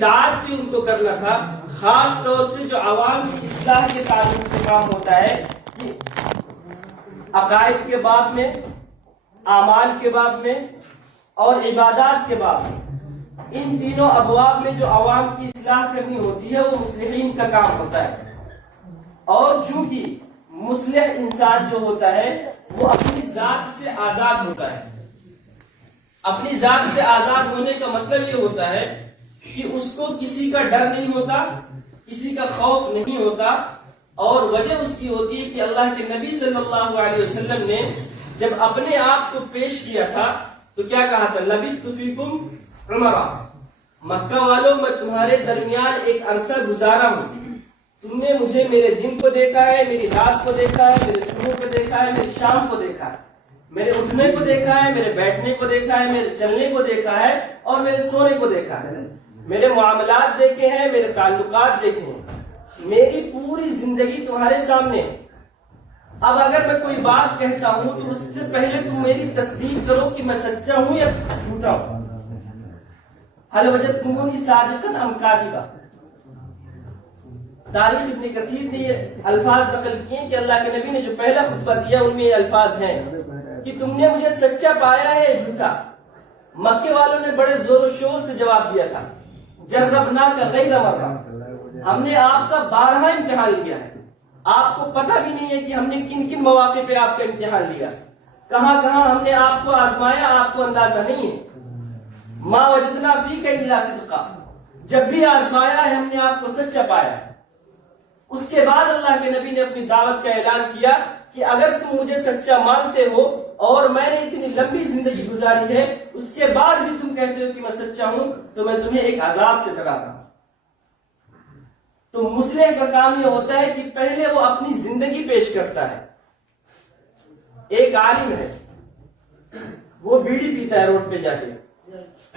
بدعات کی ان کو کرنا تھا. خاص طور سے جو عوام کی اصلاح کے تعلق سے کام ہوتا ہے کہ عقائد کے باب میں، اعمال کے باب میں اور عبادات کے باب میں، ان تینوں ابواب میں جو عوام کی اصلاح کرنی ہوتی ہے وہ مصلحین کا کام ہوتا ہے. اور چونکہ مصلح انسان جو ہوتا ہے وہ اپنی ذات سے آزاد ہوتا ہے. اپنی ذات سے آزاد ہونے کا مطلب یہ ہوتا ہے کہ اس کو کسی کا ڈر نہیں ہوتا، کسی کا خوف نہیں ہوتا. اور وجہ اس کی ہوتی ہے کہ اللہ کے نبی صلی اللہ علیہ وسلم نے جب اپنے آپ کو پیش کیا تھا تو کیا کہا تھا؟ لبثت فیکم عمرا، مکہ والوں میں تمہارے درمیان ایک عرصہ گزارا ہوں. تم نے مجھے میرے دن کو دیکھا ہے، میری رات کو دیکھا ہے، میرے صبح کو دیکھا ہے، میری شام کو دیکھا ہے، میرے اٹھنے کو دیکھا ہے، میرے بیٹھنے کو دیکھا ہے، میرے چلنے کو دیکھا ہے اور میرے سونے کو دیکھا ہے. میرے معاملات دیکھے ہیں، میرے تعلقات دیکھے ہیں. میری پوری زندگی تمہارے سامنے ہے. اب اگر میں کوئی بات کہتا ہوں تو اس سے پہلے تم میری تصدیق کرو کہ میں سچا ہوں یا جھوٹا ہوں. هل وجدتمونی صادقا ام کاذبا. تاریخ ابن کثیر نے یہ الفاظ نقل کیے کہ اللہ کے نبی نے جو پہلا خطبہ دیا ان میں یہ الفاظ ہیں کہ تم نے مجھے سچا پایا ہے یا جھوٹا. مکے والوں نے بڑے زور و شور سے جواب دیا تھا، جربناک غیر مرہ، ہم نے آپ کا 12 امتحان لیا ہے. آپ کو پتہ بھی نہیں ہے کہ ہم نے کن کن مواقع پہ آپ کا امتحان لیا، کہاں کہاں ہم نے آپ کو آزمایا، آپ کو اندازہ نہیں ہے. ما وجدنا فیک الا صدقا، جب بھی آزمایا ہے ہم نے آپ کو سچا پایا ہے. اس کے بعد اللہ کے نبی نے اپنی دعوت کا اعلان کیا کہ اگر تم مجھے سچا مانتے ہو اور میں نے اتنی لمبی زندگی گزاری ہے اس کے بعد بھی تم کہتے ہو کہ میں سچا ہوں تو میں تمہیں ایک عذاب سے ڈراتا ہوں. تو مصلح کا کام یہ ہوتا ہے کہ پہلے وہ اپنی زندگی پیش کرتا ہے. ایک عالم ہے، وہ بیڑی پیتا ہے روڈ پہ جا کے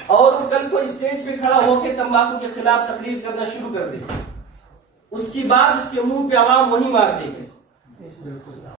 اور وہ کل کو اسٹیج پہ کھڑا ہو کے تمباکو کے خلاف تقریر کرنا شروع کر دے. اس کی بات اس کے منہ پہ عوام وہی مار دے گی.